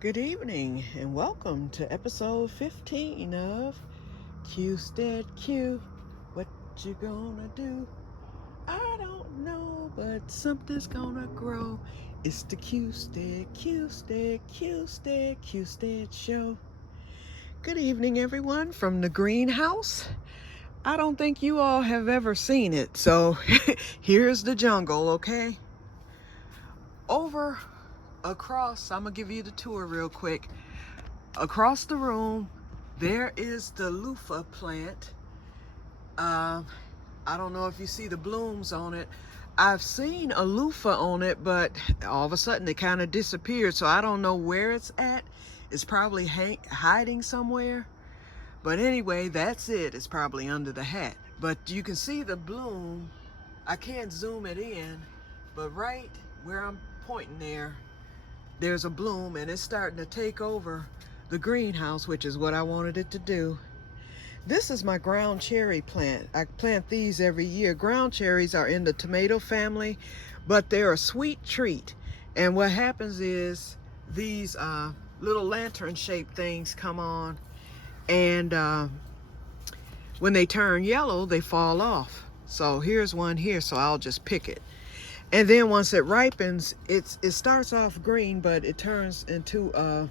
Good evening and welcome to episode 15 of Que-stead-Que. What you gonna do? I don't know, but something's gonna grow. It's the Que-stead show. Good evening, everyone, from the greenhouse. I don't think you all have ever seen it, so here's the jungle, okay? Over across, I'm gonna give you the tour real quick. Across the room, there is the loofah plant. I don't know if you see the blooms on it. I've seen a loofah on it, but all of a sudden it kind of disappeared, so I don't know where it's at. It's probably hiding somewhere. But anyway, that's it. It's probably under the hat. But you can see the bloom. I can't zoom it in, but right where I'm pointing there's a bloom, and it's starting to take over the greenhouse, which is what I wanted it to do. This is my ground cherry plant. I plant these every year. Ground cherries are in the tomato family, but they're a sweet treat. And what happens is these little lantern shaped things come on, and when they turn yellow, they fall off. So here's one here, so I'll just pick it. And then once it ripens, it starts off green, but it turns into a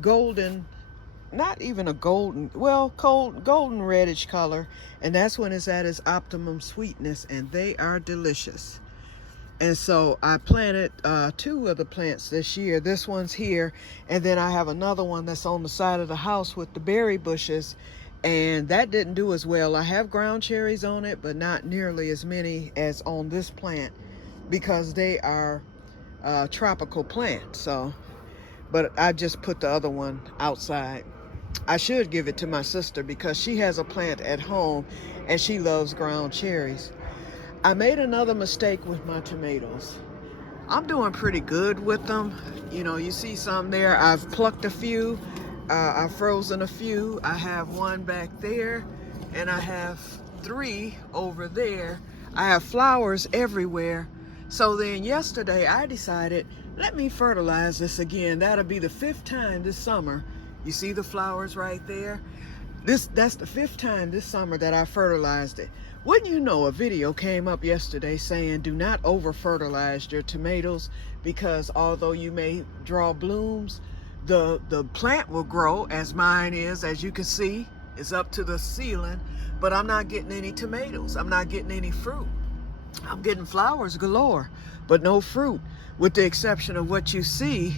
golden, not even a golden, well, golden reddish color. And that's when it's at its optimum sweetness, and they are delicious. And so I planted 2 of the plants this year. This one's here, and then I have another one that's on the side of the house with the berry bushes, and that didn't do as well. I have ground cherries on it, but not nearly as many as on this plant, because they are tropical plants. So, but I just put the other one outside. I should give it to my sister because she has a plant at home and she loves ground cherries. I made another mistake with my tomatoes. I'm doing pretty good with them. You know, you see some there. I've plucked a few. I've frozen a few. I have one back there, and I have 3 over there. I have flowers everywhere. So then yesterday I decided, let me fertilize this again. That'll be the 5th time this summer. You see the flowers right there? That's the 5th time this summer that I fertilized it. Wouldn't you know, a video came up yesterday saying do not over fertilize your tomatoes, because although you may draw blooms, the plant will grow, as mine is. As you can see, it's up to the ceiling, but I'm not getting any tomatoes. I'm not getting any fruit. I'm getting flowers galore, but no fruit, with the exception of what you see.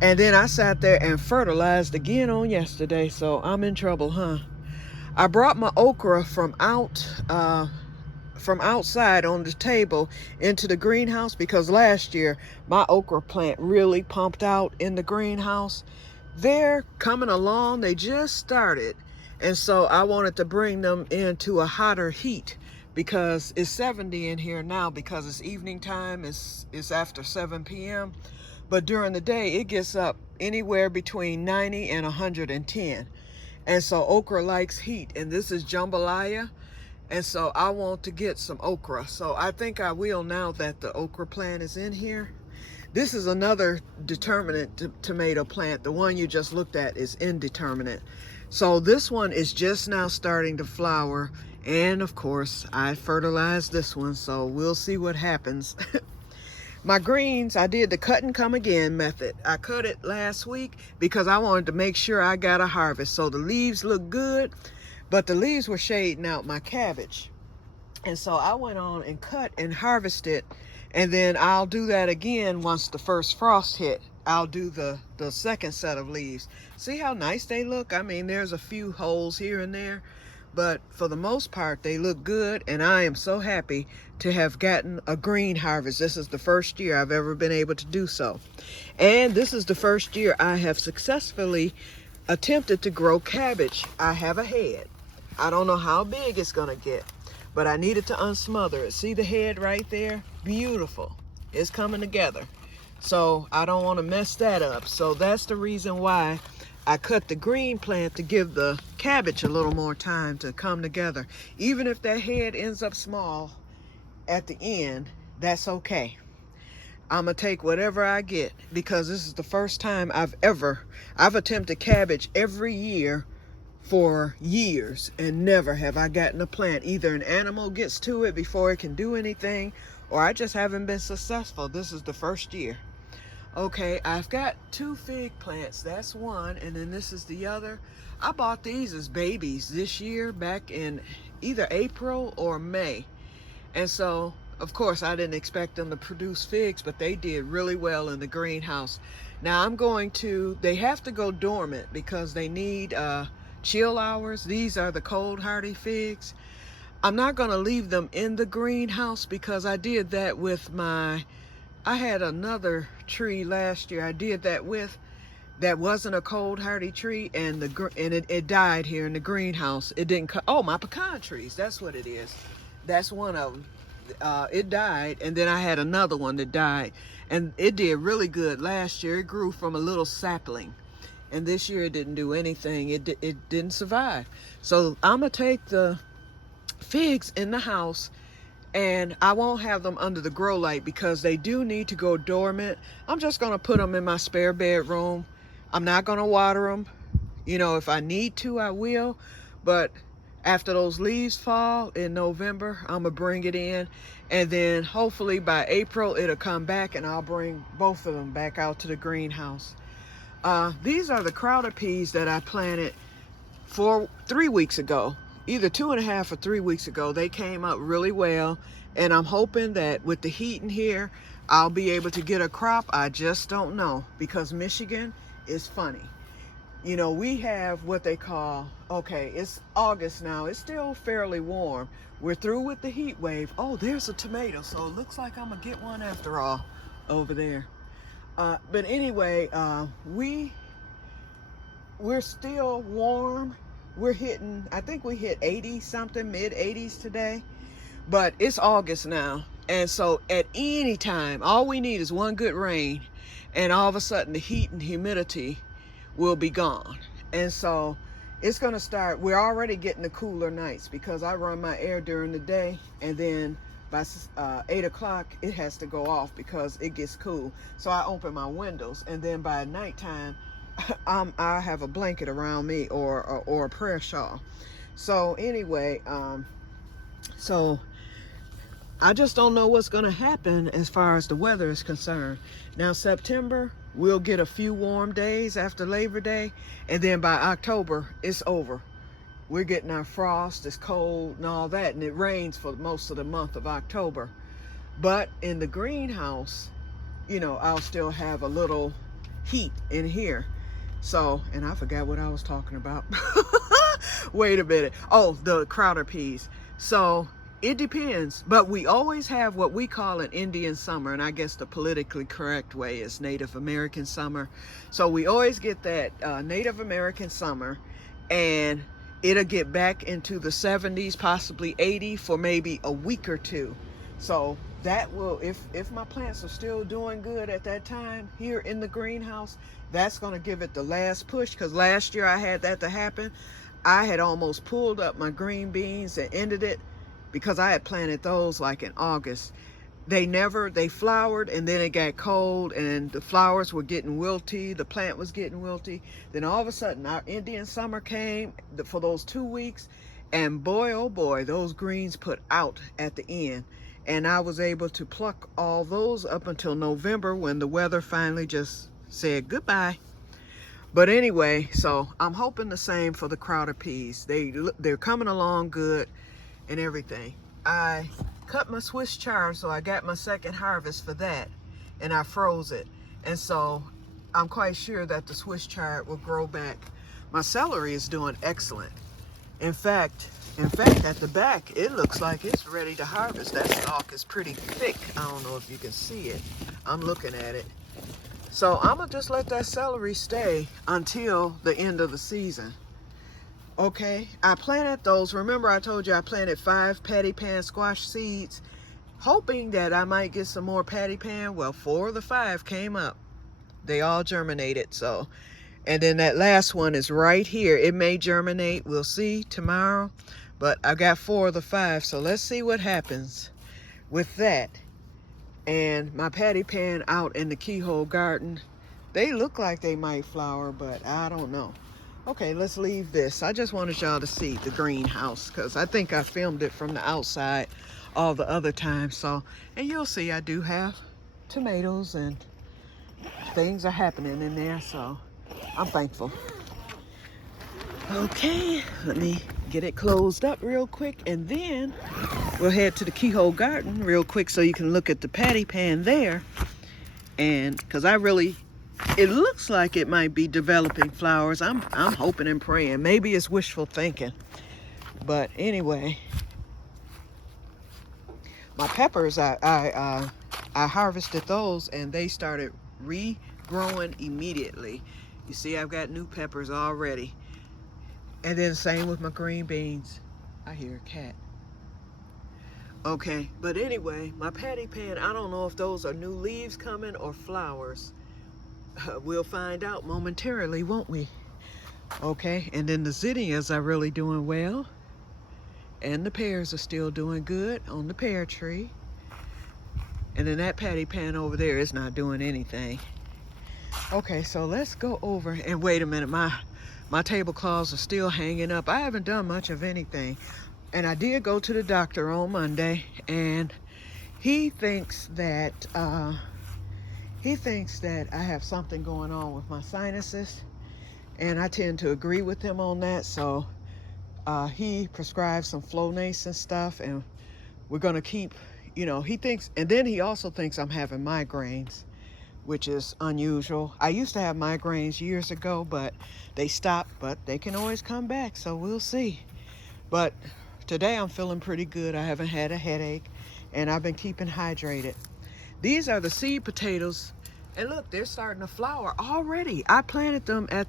And then I sat there and fertilized again on yesterday, so I'm in trouble, huh? I brought my okra from outside on the table into the greenhouse, because last year my okra plant really pumped out in the greenhouse. They're coming along, they just started, and so I wanted to bring them into a hotter heat, because it's 70 in here now, because it's evening time. It's after 7 p.m. But during the day, it gets up anywhere between 90 and 110. And so okra likes heat, and this is jambalaya. And so I want to get some okra. So I think I will, now that the okra plant is in here. This is another determinate tomato plant. The one you just looked at is indeterminate. So this one is just now starting to flower. And of course, I fertilized this one, so we'll see what happens. My greens, I did the cut and come again method. I cut it last week because I wanted to make sure I got a harvest. So the leaves look good, but the leaves were shading out my cabbage. And so I went on and cut and harvested, and then I'll do that again once the first frost hit. I'll do the second set of leaves. See how nice they look? I mean, there's a few holes here and there, but for the most part, they look good, and I am so happy to have gotten a green harvest. This is the first year I've ever been able to do so. And this is the first year I have successfully attempted to grow cabbage. I have a head. I don't know how big it's gonna get, but I needed to unsmother it. See the head right there? Beautiful. It's coming together. So I don't want to mess that up. So that's the reason why I cut the green plant, to give the cabbage a little more time to come together. Even if that head ends up small at the end, that's okay. I'm gonna take whatever I get, because this is the first time I've attempted cabbage every year for years, and never have I gotten a plant. Either an animal gets to it before it can do anything, or I just haven't been successful. This is the first year. Okay, I've got 2 fig plants. That's one, and then this is the other. I bought these as babies this year, back in either April or May. And so, of course, I didn't expect them to produce figs, but they did really well in the greenhouse. Now they have to go dormant because they need chill hours. These are the cold hardy figs. I'm not going to leave them in the greenhouse, because I did that with I had another tree last year I did that with, that wasn't a cold hardy tree, and it died here in the greenhouse. It didn't oh, my pecan trees, that's what it is. That's one of them. It died, and then I had another one that died, and it did really good last year. It grew from a little sapling, and this year it didn't do anything. It didn't survive. So I'm gonna take the figs in the house, and I won't have them under the grow light because they do need to go dormant. I'm just gonna put them in my spare bedroom. I'm not gonna water them. You know, if I need to, I will, but after those leaves fall in November, I'm gonna bring it in, and then hopefully by April it'll come back, and I'll bring both of them back out to the greenhouse. These are the crowder peas that I planted 3 weeks ago, either 2.5 or 3 weeks ago. They came up really well, and I'm hoping that with the heat in here, I'll be able to get a crop. I just don't know, because Michigan is funny. You know, we have what they call, okay, it's August now. It's still fairly warm. We're through with the heat wave. Oh, there's a tomato. So it looks like I'm going to get one after all over there. But anyway, we're still warm. We're hitting, I think we hit 80 something, mid 80s today. But it's August now. And so at any time, all we need is one good rain, and all of a sudden the heat and humidity will be gone. And so it's going to start. We're already getting the cooler nights, because I run my air during the day, and then by 8 o'clock it has to go off because it gets cool. So I open my windows, and then by nighttime I have a blanket around me, or a prayer shawl. So anyway, so I just don't know what's going to happen as far as the weather is concerned. Now September, we'll get a few warm days after Labor Day, and then by October, it's over. We're getting our frost, it's cold and all that, and it rains for most of the month of October. But in the greenhouse, you know, I'll still have a little heat in here. So, and I forgot what I was talking about. Wait a minute. Oh, the crowder peas. So it depends, but we always have what we call an Indian summer, and I guess the politically correct way is Native American summer. So we always get that Native American summer, and it'll get back into the 70s, possibly 80 for maybe a week or two. So that will, if my plants are still doing good at that time here in the greenhouse, that's going to give it the last push, because last year I had that to happen. I had almost pulled up my green beans and ended it, because I had planted those like in August. They flowered, and then it got cold, and the flowers were getting wilty, the plant was getting wilty. Then all of a sudden our Indian summer came for those 2 weeks, and boy, oh boy, those greens put out at the end. And I was able to pluck all those up until November, when the weather finally just said goodbye. But anyway, so I'm hoping the same for the crowder peas. They're coming along good and everything. I cut my Swiss chard, so I got my second harvest for that, and I froze it. And so I'm quite sure that the Swiss chard will grow back. My celery is doing excellent. In fact, at the back, it looks like it's ready to harvest. That stalk is pretty thick. I don't know if you can see it. I'm looking at it. So I'm gonna just let that celery stay until the end of the season. Okay, I planted those. Remember I told you I planted 5 patty pan squash seeds, hoping that I might get some more patty pan. Well, 4 of the 5 came up. They all germinated. So, and then that last one is right here. It may germinate. We'll see tomorrow. But I got 4 of the 5. So let's see what happens with that. And my patty pan out in the keyhole garden, they look like they might flower, but I don't know. Okay, let's leave this. I just wanted y'all to see the greenhouse because I think I filmed it from the outside all the other time. So, and you'll see I do have tomatoes and things are happening in there, so I'm thankful. Okay, let me get it closed up real quick, and then we'll head to the keyhole garden real quick so you can look at the patty pan there. And because it looks like it might be developing flowers. I'm hoping and praying. Maybe it's wishful thinking. But anyway, my peppers, I harvested those and they started regrowing immediately. You see, I've got new peppers already. And then same with my green beans. I hear a cat. Okay, but anyway, my patty pan, I don't know if those are new leaves coming or flowers. We'll find out momentarily, won't we? Okay, and then the zinnias are really doing well. And the pears are still doing good on the pear tree. And then that patty pan over there is not doing anything. Okay, so let's go over and wait a minute. My tablecloths are still hanging up. I haven't done much of anything. And I did go to the doctor on Monday, and he thinks that I have something going on with my sinuses, and I tend to agree with him on that. So he prescribed some Flonase and stuff, and we're gonna keep, he thinks, and then he also thinks I'm having migraines, which is unusual. I used to have migraines years ago, but they stopped, but they can always come back, so we'll see. But today I'm feeling pretty good. I haven't had a headache, and I've been keeping hydrated. These are the seed potatoes, and look, they're starting to flower already. I planted them at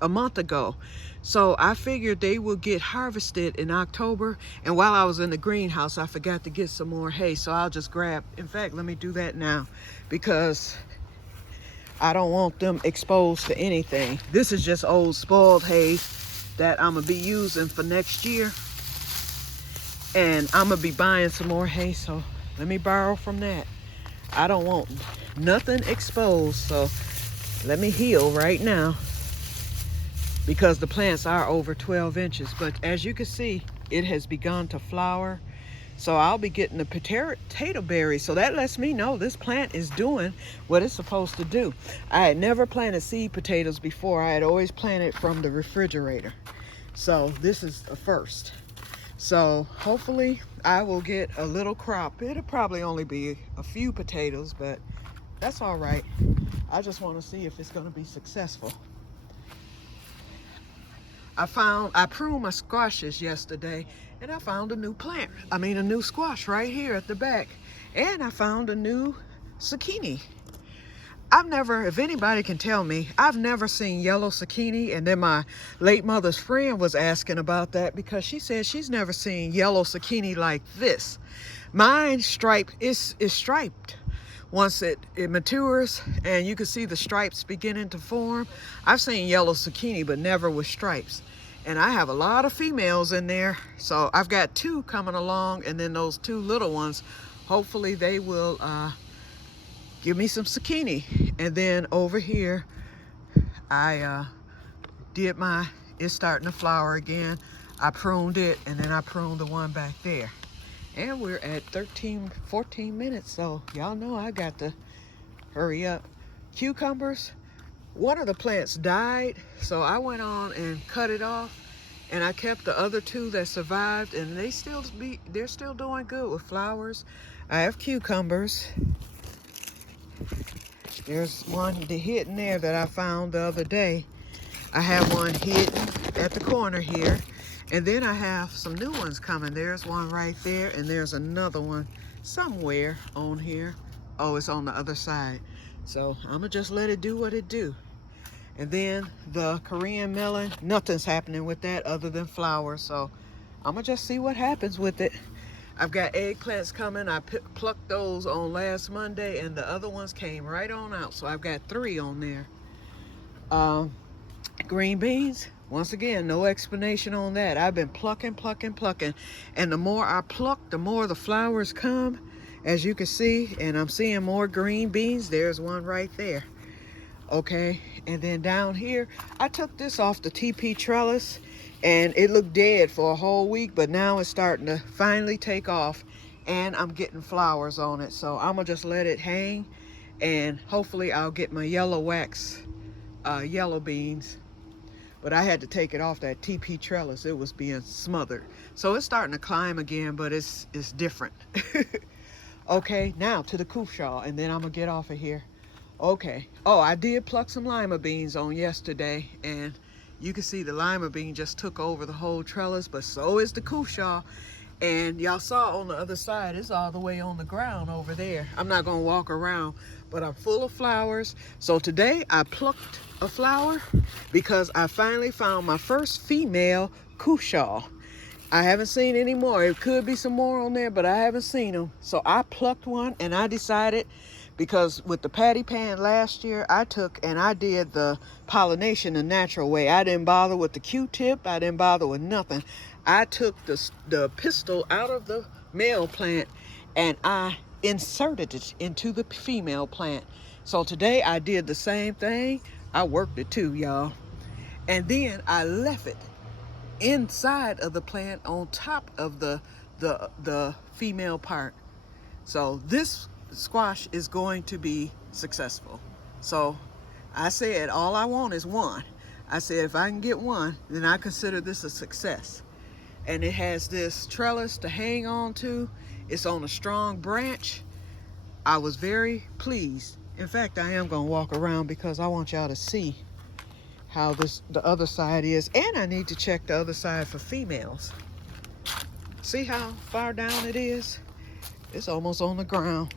a month ago, so I figured they will get harvested in October. And while I was in the greenhouse, I forgot to get some more hay, so I'll just grab, in fact, let me do that now, because I don't want them exposed to anything. This is just old spoiled hay that I'm gonna be using for next year, and I'm gonna be buying some more hay, so let me borrow from that. I don't want nothing exposed, so let me heal right now, because the plants are over 12 inches. But as you can see, it has begun to flower, so I'll be getting the potato berries. So that lets me know this plant is doing what it's supposed to do. I had never planted seed potatoes before. I had always planted from the refrigerator, so this is a first. So hopefully I will get a little crop. It'll probably only be a few potatoes, but that's all right. I just want to see if it's going to be successful. I pruned my squashes yesterday, and I found a new a new squash right here at the back. And I found a new zucchini. If anybody can tell me, I've never seen yellow zucchini. And then my late mother's friend was asking about that, because she said she's never seen yellow zucchini like this. Mine is striped. Once it matures and you can see the stripes beginning to form. I've seen yellow zucchini, but never with stripes. And I have a lot of females in there. So I've got 2 coming along, and then those 2 little ones, hopefully they will give me some zucchini. And then over here, it's starting to flower again. I pruned it, and then I pruned the one back there. And we're at 14 minutes, so y'all know I got to hurry up. Cucumbers, one of the plants died, so I went on and cut it off, and I kept the other 2 that survived, and they're still doing good with flowers. I have cucumbers. There's one hidden there that I found the other day. I have one hidden at the corner here. And then I have some new ones coming. There's one right there, and there's another one somewhere on here. Oh, it's on the other side. So I'm gonna just let it do what it do. And then the Korean melon, nothing's happening with that other than flowers. So I'm gonna just see what happens with it. I've got eggplants coming. I plucked those on last Monday, and the other ones came right on out. So I've got 3 on there. Green beans, once again, no explanation on that. I've been plucking. And the more I pluck, the more the flowers come. as you can see, and I'm seeing more green beans. There's one right there. Okay, and then down here, I took this off the TP trellis and it looked dead for a whole week, but now it's starting to finally take off and I'm getting flowers on it. So I'm gonna just let it hang and hopefully I'll get my yellow wax yellow beans. But I had to take it off that TP trellis. It was being smothered. So it's starting to climb again, but it's different. Okay, now to the Cushaw, and then I'm gonna get off of here. Okay. Oh, I did pluck some lima beans on yesterday, and you can see the lima bean just took over the whole trellis, but so is the Cushaw. And y'all saw on the other side, it's all the way on the ground over there. I'm not gonna walk around, but I'm full of flowers. So today I plucked a flower because I finally found my first female Cushaw. I haven't seen any more. It could be some more on there, but I haven't seen them. So I plucked one and I decided, because with the patty pan last year, I took and I did the pollination the natural way. I didn't bother with the Q-tip. I didn't bother with nothing. I took the pistil out of the male plant and I inserted it into the female plant. So today I did the same thing. I worked it too, y'all. And then I left it inside of the plant on top of the female part. So this squash is going to be successful. So I said all I want is one. I said if I can get one, then I consider this a success. And it has this trellis to hang on to. It's on a strong branch. I was very pleased. In fact, I am gonna walk around because I want y'all to see how the other side is, and I need to check the other side for females. See how far down it is? It's almost on the ground.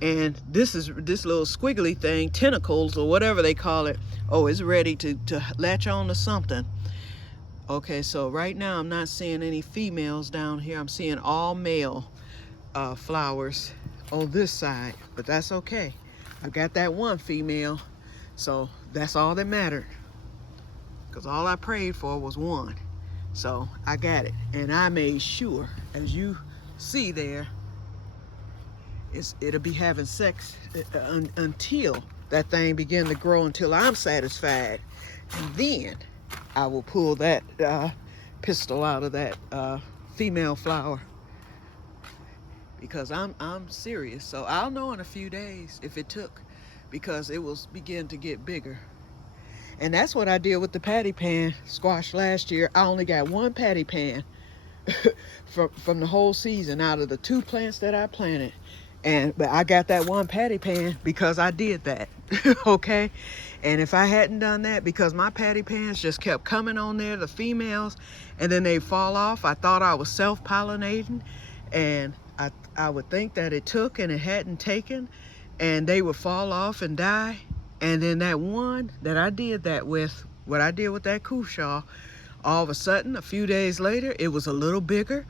And this little squiggly thing, tentacles or whatever they call it, oh, it's ready to latch on to something. Okay, so right now I'm not seeing any females down here. I'm seeing all male flowers on this side, but that's okay. I got that one female, so that's all that mattered, because all I prayed for was one. So I got it, and I made sure, as you see there, it'll be having sex until that thing begin to grow, until I'm satisfied, and then I will pull that pistil out of that female flower, because I'm serious. So I'll know in a few days if it took, because it will begin to get bigger. And that's what I did with the patty pan squash last year. I only got one patty pan from the whole season out of the 2 plants that I planted. But I got that one patty pan because I did that. Okay, and if I hadn't done that, because my patty pans just kept coming on there, the females, and then they fall off, I thought I was self-pollinating, and I would think that it took and it hadn't taken, and they would fall off and die. And then that one that I did that with, what I did with that Cushaw, all of a sudden, a few days later, it was a little bigger.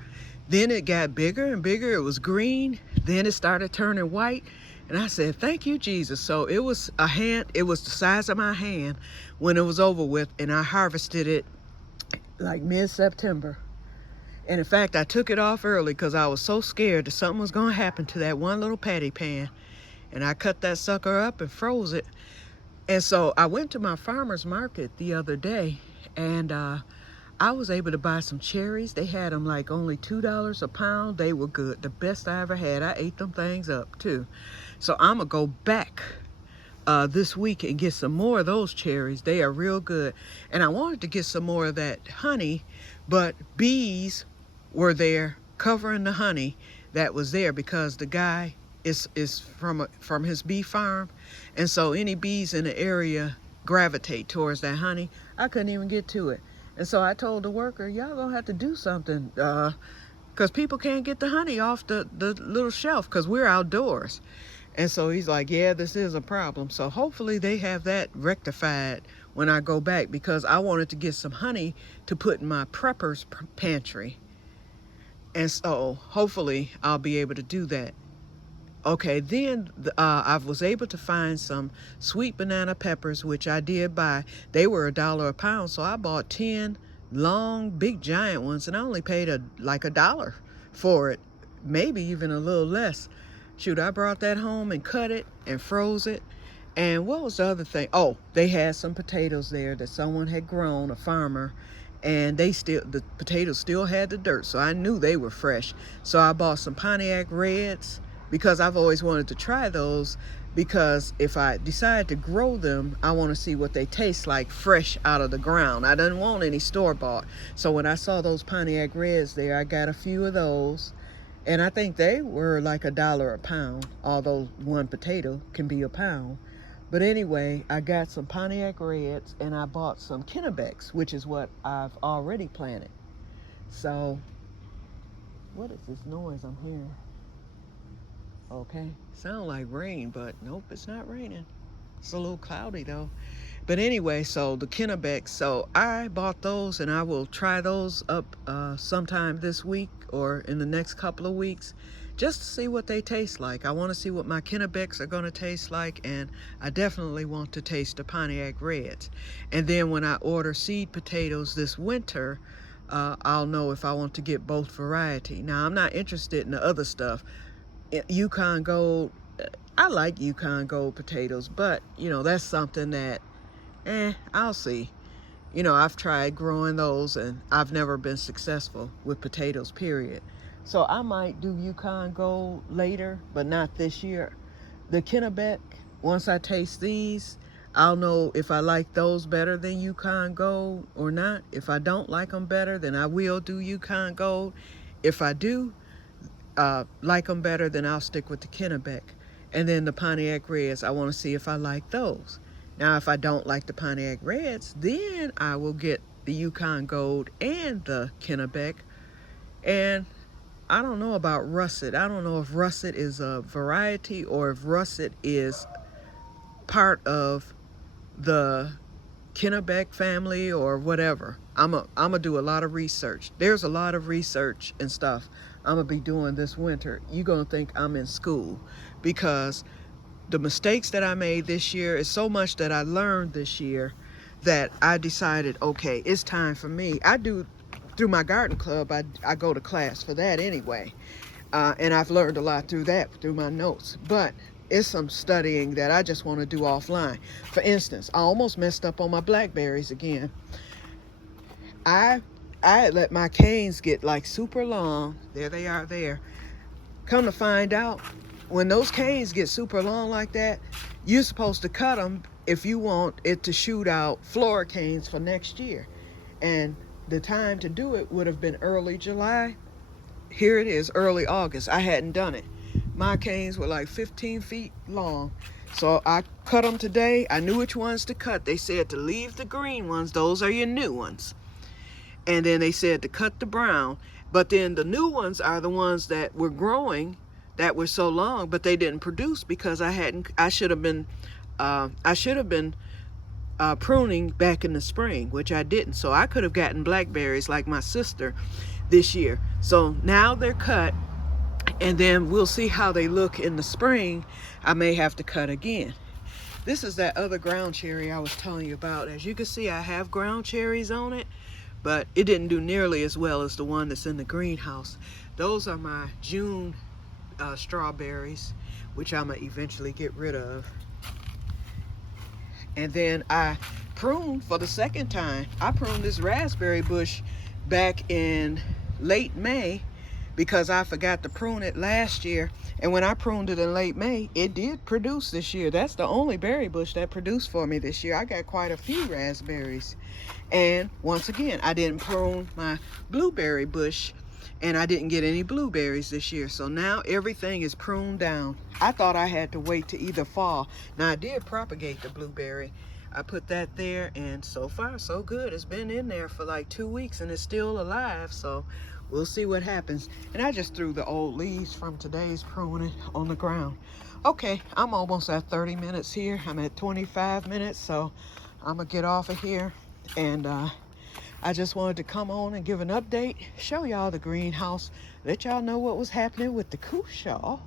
Then it got bigger and bigger. It was green. Then it started turning white. And I said, thank you, Jesus. So it was it was the size of my hand when it was over with. And I harvested it like mid-September. And in fact, I took it off early because I was so scared that something was going to happen to that one little patty pan. And I cut that sucker up and froze it. And so I went to my farmer's market the other day, and I was able to buy some cherries. They had them like only $2 a pound. They were good, the best I ever had. I ate them things up too. So I'm gonna go back this week and get some more of those cherries. They are real good. And I wanted to get some more of that honey, but bees were there covering the honey that was there, because the guy is from his bee farm, and so any bees in the area gravitate towards that honey. I couldn't even get to it. And so I told the worker, y'all gonna have to do something, because people can't get the honey off the little shelf because we're outdoors. And so he's like, yeah, this is a problem. So hopefully they have that rectified when I go back, because I wanted to get some honey to put in my prepper's pantry. And so hopefully I'll be able to do that. Okay, then I was able to find some sweet banana peppers, which I did buy. They were $1 a pound, so I bought 10 long, big, giant ones, and I only paid like $1 for it, maybe even a little less. Shoot, I brought that home and cut it and froze it. And what was the other thing? Oh, they had some potatoes there that someone had grown, a farmer, and the potatoes still had the dirt, so I knew they were fresh. So I bought some Pontiac Reds because I've always wanted to try those, because if I decide to grow them, I want to see what they taste like fresh out of the ground. I didn't want any store-bought. So when I saw those Pontiac Reds there, I got a few of those, and I think they were like $1 a pound, although one potato can be a pound. But anyway, I got some Pontiac Reds, and I bought some Kennebecs, which is what I've already planted. So, what is this noise I'm hearing? Okay, sound like rain, but nope, it's not raining. It's a little cloudy though. But anyway, so the Kennebecs, so I bought those, and I will try those up sometime this week or in the next couple of weeks, just to see what they taste like. I want to see what my Kennebecs are going to taste like, and I definitely want to taste the Pontiac Reds. And then when I order seed potatoes this winter, I'll know if I want to get both variety. Now, I'm not interested in the other stuff. Yukon Gold, I like Yukon Gold potatoes, but, you know, that's something that, I'll see. You know, I've tried growing those, and I've never been successful with potatoes, period. So I might do Yukon Gold later, but not this year. The Kennebec, once I taste these, I'll know if I like those better than Yukon Gold or not. If I don't like them better, then I will do Yukon Gold. If I do like them better, then I'll stick with the Kennebec. And then the Pontiac Reds, I want to see if I like those. Now, if I don't like the Pontiac Reds, then I will get the Yukon Gold and the Kennebec. And I don't know about russet. I don't know if russet is a variety or if russet is part of the Kennebec family or whatever. I'm a do a lot of research. There's a lot of research and stuff I'm gonna be doing this winter. You're gonna think I'm in school, because the mistakes that I made this year is so much that I learned this year that I decided, okay, it's time for me. I do, through my garden club, I go to class for that anyway. And I've learned a lot through that, through my notes. But it's some studying that I just want to do offline. For instance, I almost messed up on my blackberries again. I had let my canes get like super long. There they are there. Come to find out, when those canes get super long like that, you're supposed to cut them if you want it to shoot out floricanes for next year. And the time to do it would have been early July. Here it is, early August. I hadn't done it. My canes were like 15 feet long. So I cut them today. I knew which ones to cut. They said to leave the green ones. Those are your new ones. And then they said to cut the brown. But then the new ones are the ones that were growing, that were so long, but they didn't produce because I should have been pruning back in the spring, which I didn't. So I could have gotten blackberries like my sister this year. So now they're cut, and then we'll see how they look in the spring. I may have to cut again. This is that other ground cherry I was telling you about. As you can see, I have ground cherries on it, but it didn't do nearly as well as the one that's in the greenhouse. Those are my June strawberries, which I'm gonna eventually get rid of. And then I pruned for the second time. I pruned this raspberry bush back in late May because I forgot to prune it last year. And when I pruned it in late May, it did produce this year. That's the only berry bush that produced for me this year. I got quite a few raspberries. And once again, I didn't prune my blueberry bush, and I didn't get any blueberries this year. So now everything is pruned down. I thought I had to wait to either fall. Now I did propagate the blueberry. I put that there, and so far so good. It's been in there for like 2 weeks and it's still alive. So we'll see what happens. And I just threw the old leaves from today's pruning on the ground. Okay, I'm almost at 30 minutes here. I'm at 25 minutes, so I'm gonna get off of here. And I just wanted to come on and give an update, show y'all the greenhouse, let y'all know what was happening with the Cushaw.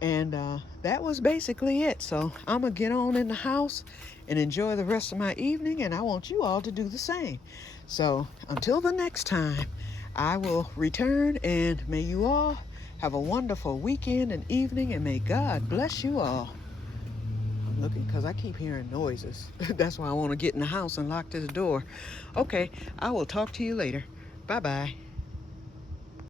And that was basically it. So I'm gonna get on in the house and enjoy the rest of my evening, and I want you all to do the same. So until the next time, I will return, and may you all Have a wonderful weekend and evening, and may God bless you all. I'm looking because I keep hearing noises. That's why I want to get in the house and lock this door. Okay, I will talk to you later. Bye-bye.